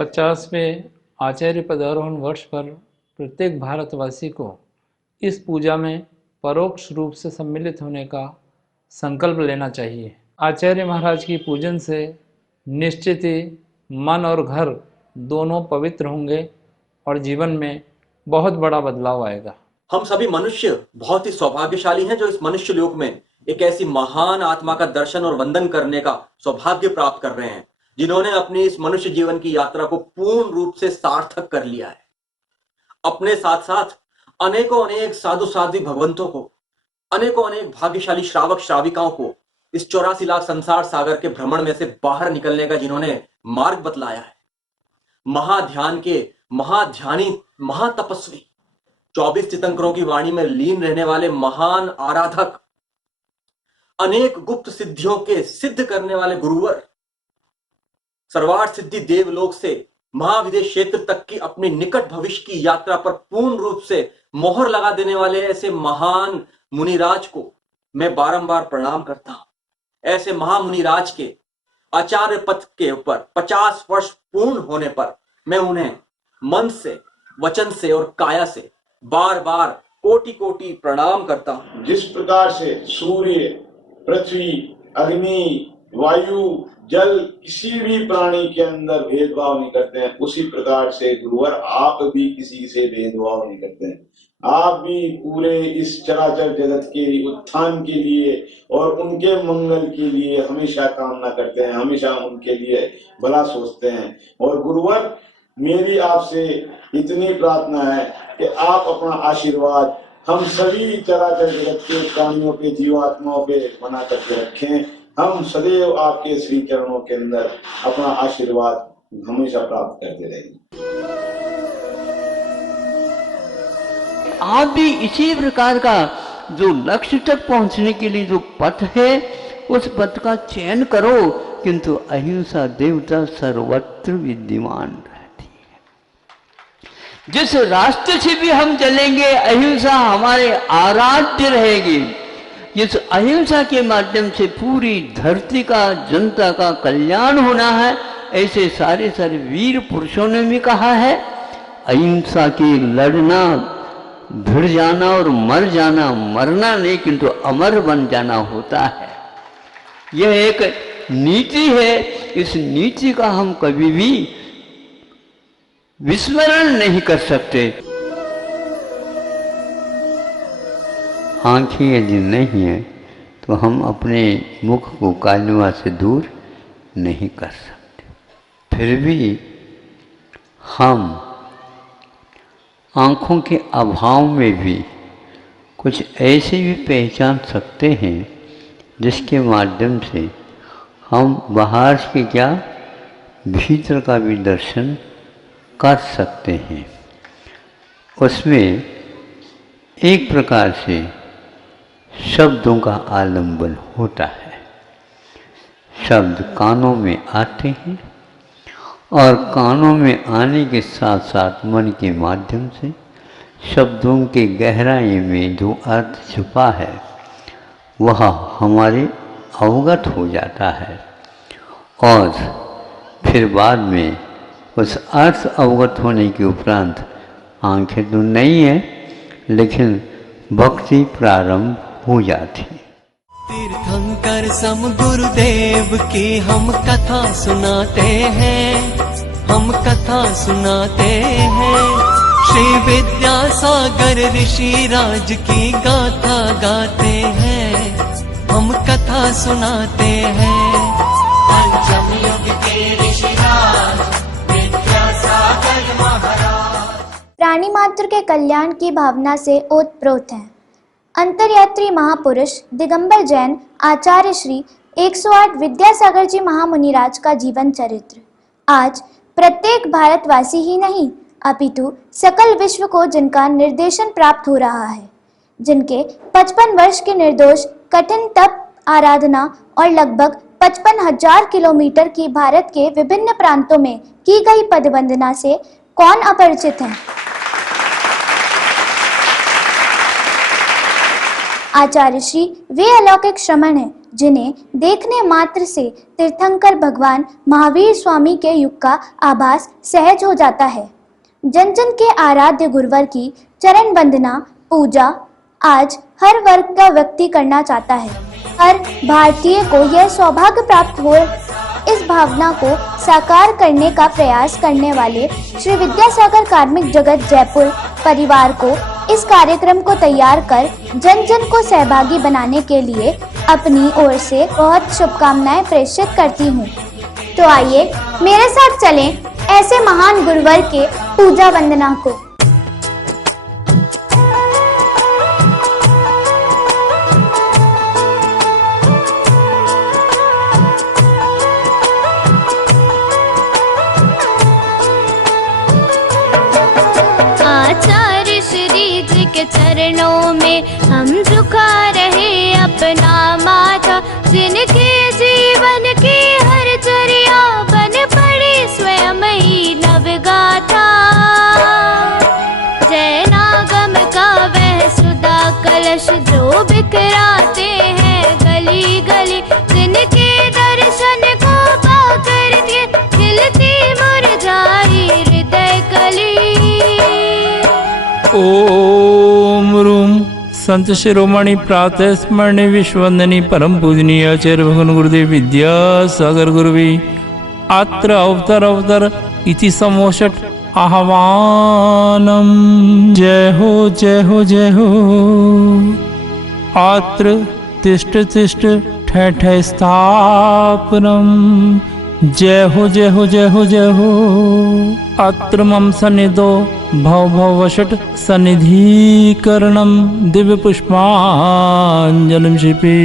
50वें आचार्य पदारोहण वर्ष पर प्रत्येक भारतवासी को इस पूजा में परोक्ष रूप से सम्मिलित होने का संकल्प लेना चाहिए। आचार्य महाराज की पूजन से निश्चित ही मन और घर दोनों पवित्र होंगे और जीवन में बहुत बड़ा बदलाव आएगा। हम सभी मनुष्य बहुत ही सौभाग्यशाली हैं जो इस मनुष्य लोक में एक ऐसी महान आत्मा का दर्शन और वंदन करने का सौभाग्य प्राप्त कर रहे हैं, जिन्होंने अपनी इस मनुष्य जीवन की यात्रा को पूर्ण रूप से सार्थक कर लिया है। अपने साथ साथ अनेकों अनेक साधु साध्वी भगवंतों को, अनेकों अनेक भाग्यशाली श्रावक श्राविकाओं को इस 84 लाख संसार सागर के भ्रमण में से बाहर निकलने का जिन्होंने मार्ग बतलाया है। महाध्यान के महाध्यानी महातपस्वी 24 तीर्थंकरों की वाणी में लीन रहने वाले महान आराधक, अनेक गुप्त सिद्धियों के सिद्ध करने वाले गुरुवर, सर्वार्थ सिद्धि देवलोक से महाविदेश क्षेत्र तक की अपनी निकट भविष्य की यात्रा पर पूर्ण रूप से मोहर लगा देने वाले ऐसे महान मुनिराज को मैं बारंबार प्रणाम करता हूं। ऐसे महामुनिराज के आचार्य पद के ऊपर 50 वर्ष पूर्ण होने पर मैं उन्हें मन से, वचन से और काया से बार बार कोटि कोटि प्रणाम करता हूं। जिस प्रकार से सूर्य, पृथ्वी, अग्नि, वायु, जल किसी भी प्राणी के अंदर भेदभाव नहीं करते हैं, उसी प्रकार से गुरुवर आप भी किसी से भेदभाव नहीं करते हैं। आप भी पूरे इस चराचर जगत के उत्थान के लिए और उनके मंगल के लिए हमेशा कामना करते हैं, हमेशा उनके लिए भला सोचते हैं। और गुरुवर, मेरी आपसे इतनी प्रार्थना है कि आप अपना आशीर्वाद हम सभी चराचर जगत के प्राणियों पे, जीवात्माओं पे बना करके रखें। हम सदैव आपके श्री चरणों के अंदर अपना आशीर्वाद हमेशा प्राप्त करते रहेंगे। आप भी इसी प्रकार का जो लक्ष्य तक पहुंचने के लिए जो पथ है, उस पथ का चयन करो, किंतु अहिंसा देवता सर्वत्र विद्यमान रहती है। जिस रास्ते से भी हम चलेंगे, अहिंसा हमारे आराध्य रहेगी। इस अहिंसा के माध्यम से पूरी धरती का, जनता का कल्याण होना है, ऐसे सारे सारे वीर पुरुषों ने भी कहा है। अहिंसा की लड़ना, भिड़ जाना और मर जाना, मरना नहीं किंतु अमर बन जाना होता है। यह एक नीति है। इस नीति का हम कभी भी विस्मरण नहीं कर सकते। आंखें यदि नहीं है तो हम अपने मुख को कालिमा से दूर नहीं कर सकते। फिर भी हम आँखों के अभाव में भी कुछ ऐसे भी पहचान सकते हैं जिसके माध्यम से हम बाहर के क्या, भीतर का भी दर्शन कर सकते हैं। उसमें एक प्रकार से शब्दों का आलंबन होता है। शब्द कानों में आते हैं और कानों में आने के साथ साथ मन के माध्यम से शब्दों के गहराई में जो अर्थ छुपा है वह हमारे अवगत हो जाता है और फिर बाद में उस अर्थ अवगत होने के उपरांत आंखें तो नहीं है लेकिन भक्ति प्रारंभ हो जाती। तीर्थंकर सम गुरुदेव की हम कथा सुनाते हैं, हम कथा सुनाते हैं। श्री विद्यासागर ऋषि राज की गाथा गाते हैं, हम कथा सुनाते हैं। पंचम युग के ऋषिराज विद्यासागर महाराज प्राणी मात्र के कल्याण की भावना से ओतप्रोत हैं। अंतर्यात्री महापुरुष दिगंबर जैन आचार्य श्री 108 विद्यासागर जी महामुनिराज का जीवन चरित्र आज प्रत्येक भारतवासी ही नहीं अपितु सकल विश्व को जिनका निर्देशन प्राप्त हो रहा है, जिनके 55 वर्ष के निर्दोष कठिन तप, आराधना और लगभग 55,000 किलोमीटर की भारत के विभिन्न प्रांतों में की गई पदवंदना से कौन अपरिचित है। आचार्य श्री वे अलौकिक श्रमण हैं जिन्हें देखने मात्र से तीर्थंकर भगवान महावीर स्वामी के युग का आभास सहज हो जाता है। जन जन के आराध्य गुरुवर की चरण वंदना पूजा आज हर वर्ग का व्यक्ति करना चाहता है। हर भारतीय को यह सौभाग्य प्राप्त हो। इस भावना को साकार करने का प्रयास करने वाले श्री विद्यासागर कार्मिक जगत जयपुर परिवार को इस कार्यक्रम को तैयार कर जन जन को सहभागी बनाने के लिए अपनी ओर से बहुत शुभकामनाएं प्रेषित करती हूँ। तो आइए मेरे साथ चलें ऐसे महान गुरुवर के पूजा वंदना को। आचार्य श्री जी के चरणों में हम झुका रहे अपना माथा, जिनके जीवन की हर चर्या बन पड़ी स्वयं ही नवगाथा। जैनागम का वह सुधा कलश जो बिखराते हैं गली गली, जिनके दर्शन को पाकर के खिलती मुरझाई हृदय कली। ओम रूम संत शिरोमणि प्रातः स्मरणीय विश्ववंदनीय परम पूजनीय आचार्य भगवान गुरुदेव विद्यासागर गुरुवी अत्र अवतर इति समोषट आह्वानम। जय हो जय हो जय हो। अत्र तिष्ठ तिष्ठ ठय ठय स्थापनम। जय हो जय हो जय हो जय हो। अत्र मम सन्निधो भव भव वषट सन्निधिकरणम दिव्य पुष्पांजलिम शिपे।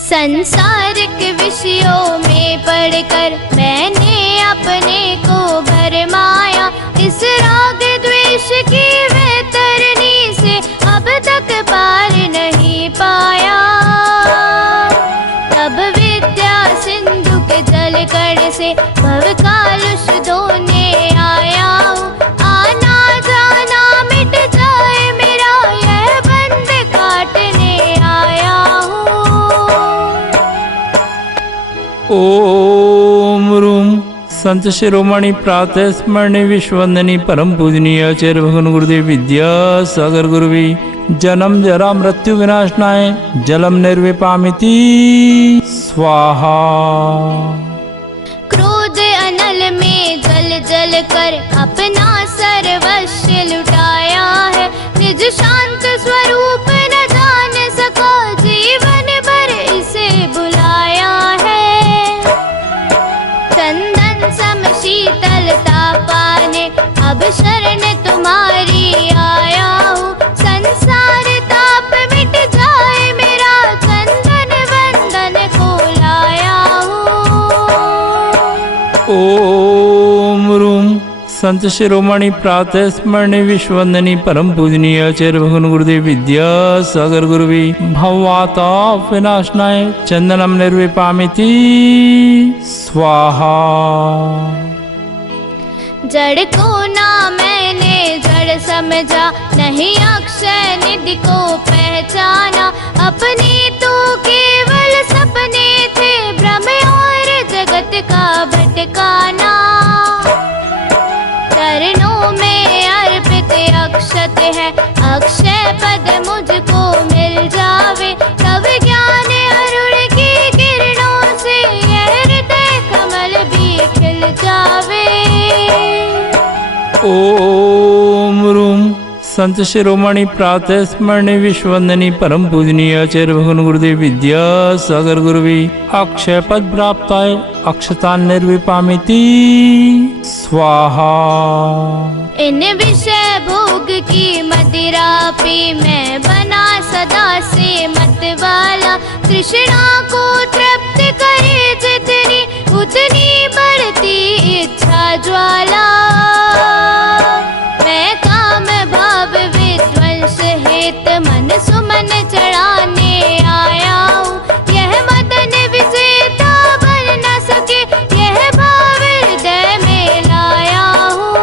संसारिक विषयों में पढ़कर मैंने अपने को भरमाया, इस राग द्वेष की वैतरणी से अब तक पार नहीं पाया। तब विद्या सिंधु के जल कण से भव कालुष धोने आया हूँ। आना जाना मिट जाए मेरा यह बंध काटने आया हूँ। ओम रूम संत शिरोमणि प्रातः स्मरणीय विश्ववंदनीय परम पूजनीय आचार्य भगवान गुरुदेव विद्यासागर गुरुवी जन्म जरा मृत्यु विनाशनाय जलम निर्विपामिति स्वाहा। क्रोध अनल में जल जल कर अपना सर्वस्व लुटाया है, निज शांत स्वरूप न जान सको जीवन भर इसे बुलाया है। चंदन सम शीतलता पाने अब शरण तुम्हारी आया हूँ। संसार ताप मिट जाए मेरा चंदन वंदन को लाया हूँ। ओम रूम संत शिरोमणि प्रातः स्मरणीय विश्ववंदनीय परम पूजनीय आचार्य भगवान गुरुदेव विद्यासागर गुरुवी भवताप विनाशनाय चंदनम निर्विपामिति स्वाहा। जड़ को ना मैंने जड़ समझा, नहीं अक्षय निधि को पहचाना। अपने तो केवल सपने थे भ्रम और जगत का भटकाना। चरणों में अर्पित अक्षत है, अक्षय पद मुझको मिल जावे। तब ज्ञान अरुण की किरणों से यह हृदय कमल भी खिल जावे। ओम रूम संत शिरोमणि प्रातः स्मरणीय विश्ववंदनीय परम पूजनीय आचार्य भगवान गुरुदेव विद्यासागर गुरुवी अक्षय पद प्राप्ताय अक्षता निर्विपामिति स्वाहा। इन विषय भोग की मदिरा पी मैं बना सदा से मतवाला। तृष्णा को तृप्त करे जितनी उतनी बढ़ती इच्छा ज्वाला। मैं काम भाव विध्वंस हेत मन सुमन चढ़ाने आया हूँ। यह मदन विजेता बन न सके यह भाव हृदय में लाया हूँ।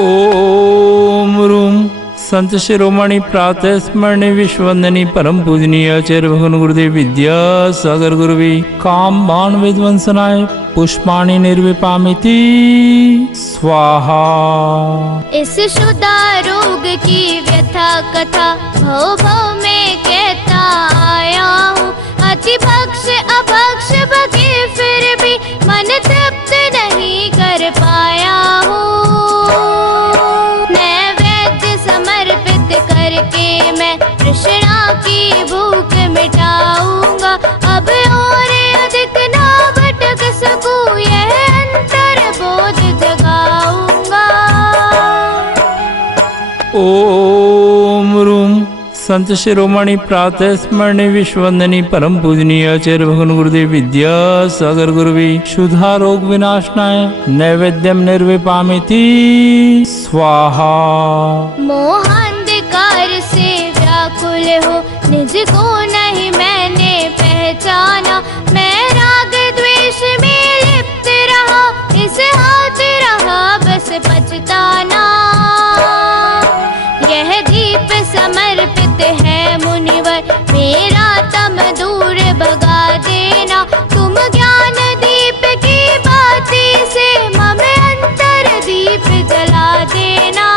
ओम रूम संत शिरोमणि प्रातः स्मरणीय विश्ववंदनीय परम पूजनीय आचार्य भगवान गुरुदेव विद्यासागर गुरुवी काम बाण विध्वंसनाय पुष्पाणि निर्विपामिति स्वाहा। इस शुदा रोग की व्यथा कथा भव भव में कहता आया हूँ। अति भक्ष अभक्ष भगे फिर भी मन तृप्त नहीं कर पाया हूँ। नैवेद्य समर्पित करके मैं तृष्णा की भूख मिटाऊंगा। अब और अधिक ना भटक सकूं, यह अंतर बोध जगाऊंगा। ओम रूम संत शिरोमणि प्रातः स्मरणीय विश्ववंदनीय परम पूजनीय आचार्य भगवान गुरुदेव विद्यासागर गुरुवी शुद्धा रोग विनाशनाय नैवेद्यम निर्विपामिति स्वाहा। मोहांधकार से व्याकुल हो निज को नहीं मैंने पहचाना। मैं राग द्वेष में लिप्त रहा, इस हाथ रहा बस पछताना। यह दीप समर्पित है मुनिवर, मेरा तम दूर भगा देना। तुम ज्ञान दीप की बाती से मम अंतर दीप जला देना।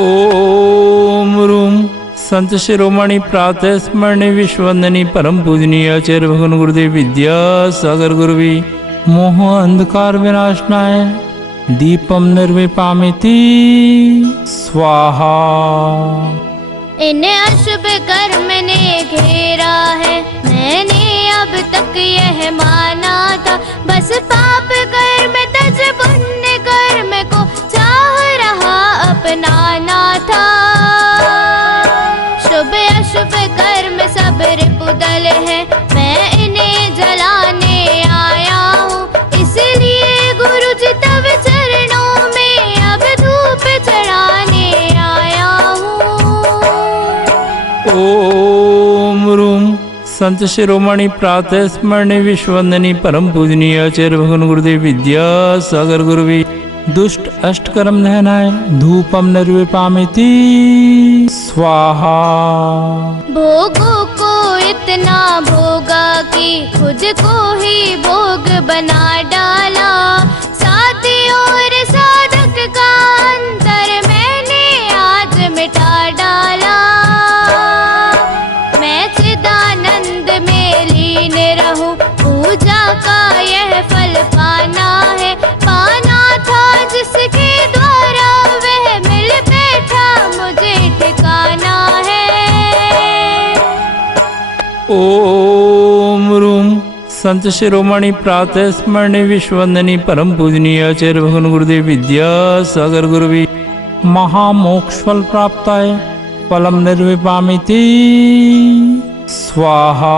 ओम रूम संत शिरोमणि प्रातः स्मरणीय विश्ववंदनीय परम पूजनीय आचार्य भगवान गुरुदेव विद्यासागर गुरुवी मोह अंधकार विनाशनाय दीपम निर्विपामिति स्वाहा। इन अशुभ कर्म ने घेरा है, मैंने अब तक यह माना था। बस पाप कर्म तज पुण्य कर्म को चाह रहा अपनाना था। शुभ अशुभ कर्म सब रिपुदल है, मैं इन्हें जलाने आया हूँ। इसलिए गुरु जी तब चरणों में अब धूप चढ़ाने आया हूँ। ओम रूम संत शिरोमणि प्रातः स्मरणीय विश्ववंदनीय परम पूजनीय आचार्य भगवान गुरुदेव विद्यासागर गुरुवी दुष्ट अष्टकर्म नहनाय धूपम निर्विपामिति स्वाहा। भोगों को इतना भोगा कि खुद को ही भोग बना डाला। साथी और साधक का अंतर मैंने आज मिटा डाला। मैं चिदानंद में लीन रहूं, पूजा का यह फल पाना है। पाना था जिसके द्वारा वह मिल बैठा, मुझे ठिकाना है। ओम रूम संत शिरोमणि प्रातः स्मरणीय विश्ववंदनीय परम पूजनीय आचार्य भगवान गुरुदेव विद्यासागर गुरुवी महामोक्ष फल प्राप्ताय फलम निर्विपामिति स्वाहा।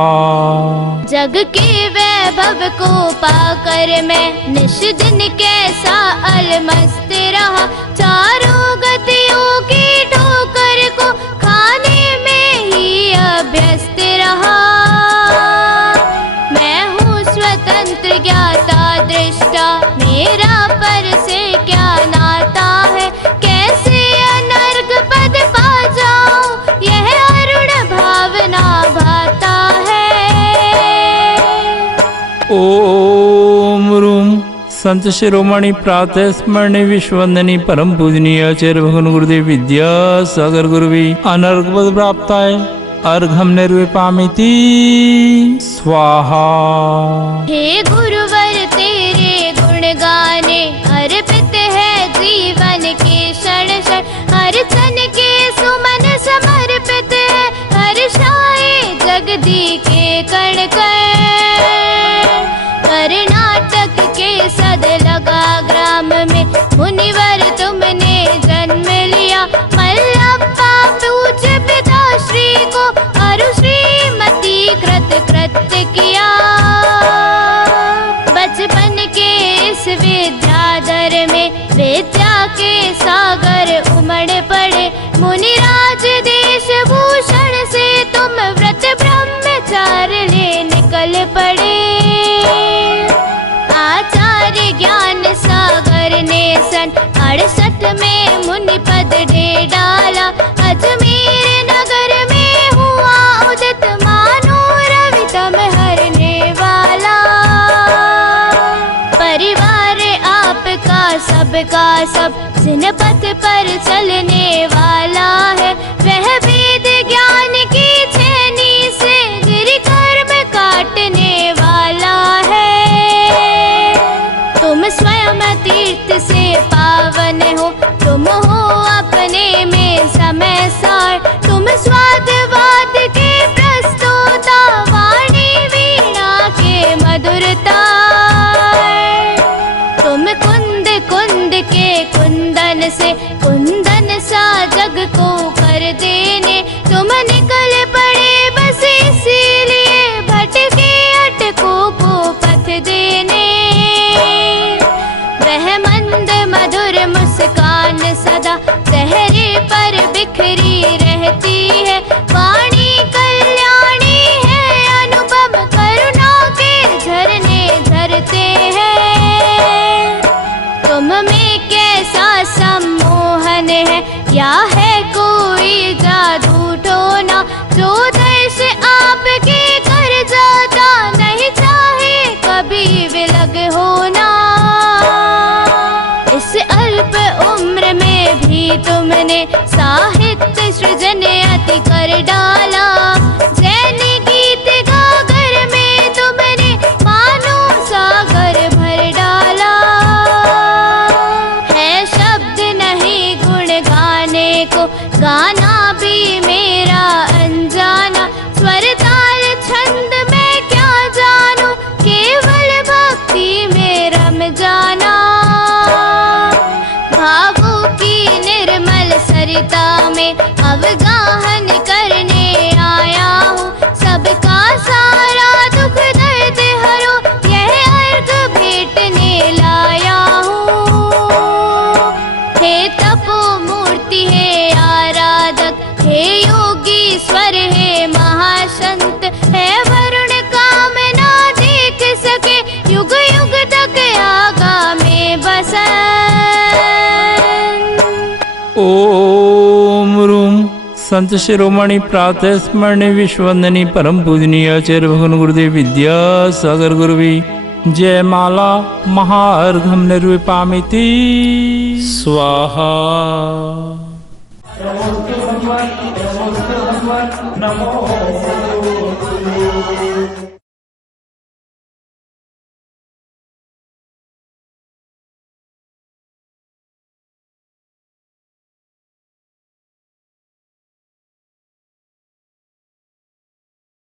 जग के वैभव को पाकर मैं निश दिन कैसा अलमस्त रहा। चारों गतियों की ठोकर को खाने में ही अभ्यस्त रहा। मैं हूँ स्वतंत्र ज्ञाता दृष्टा, मेरा पर से क्या नाता है। कैसे अनर्ग पद पा जाऊं, यह अरुण भावना भाता है। ओम रूम संत शिरोमणि प्रातः स्मरणीय विश्ववंदनीय परम पूजनीय आचार्य भगवान गुरुदेव विद्यासागर गुरुवी अनर्ग पद प्राप्ताय अर्घम निर्विपामिति स्वाहा। हे गुरुवर तेरे गुण गाने अर्पित है जीवन के क्षण क्षण। हर क्षण के सुमन समर्पित है, हर्षाए जगदी के कण कण। कर्नाटक के सद लगा ग्राम में मुनिवर तुमने जन्म लिया। मल्लप्पा पूज्य पिताश्री को अरु श्रीमती कृत कृत्य किया। बचपन के इस विद्याधर में विद्या के सागर उमड़ पड़े। मुनिराज देश भूषण से तुम व्रत ब्रह्मचार्य ले निकल पड़े। आचार्य ज्ञान सागर ने सन 68 में मुनि पद डे डाला। अजमेर नगर में हुआ उदित मानो रवि तम हरने वाला। परिवार आपका सबका सब जिन पथ पर चलने वाला है। वह वेद ज्ञान की छेनी से गिर कर्म काटने वाला है। तुम स्वयं तीर्थ से पावन हो, तुम हो अपने में समय सार। तुम स्वादवाद के प्रस्तोता, वाणी वीणा के मधुरता। तुम कुंद कुंद के कुंदन से कुंदन सा जग को कर देने। तुम निकल पड़े बस इसीलिए भटके अटकों को पथ देने। वह मंद मधुर मुस्कान सदा चेहरे पर बिखरी रहती है। वाणी कल्याणी है, अनुपम करुणा के झरने झरते हैं। तुम में कैसा सम्मोहन है, या है कोई जादू टोना। जो दर्श आपके कर जाता, नहीं चाहे कभी विलग होना। इस अल्प उम्र में भी तुमने साहित्य सृजन अति कर डाला। जैन गीत गागर में तुमने मानो सागर भर डाला। है शब्द नहीं गुण गाने को, गाना भी मेरा अनजाना। स्वर ताल छंद में क्या जानू, केवल भक्ति में रम जाना। भावों की निर्मल सरिता में अवगाहन करने आया हूँ। सबका सारा दुख दर्द हरो, यह अर्घ भेंटने लाया हूँ। हे तपो मूर्ति हे आराधक, हे योगी स्वर हे महासंत। है वरुण कामना देख सके, युग युग तक आगा में बसन। ओम रूम संत शिरोमणि प्रातः स्मरणीय विश्ववंदनीय परम पूजनीय आचार्य भगवान गुरुदेव विद्यासागर गुरुवी जय माला महार्घम निर्विपामिति स्वाहा। नमो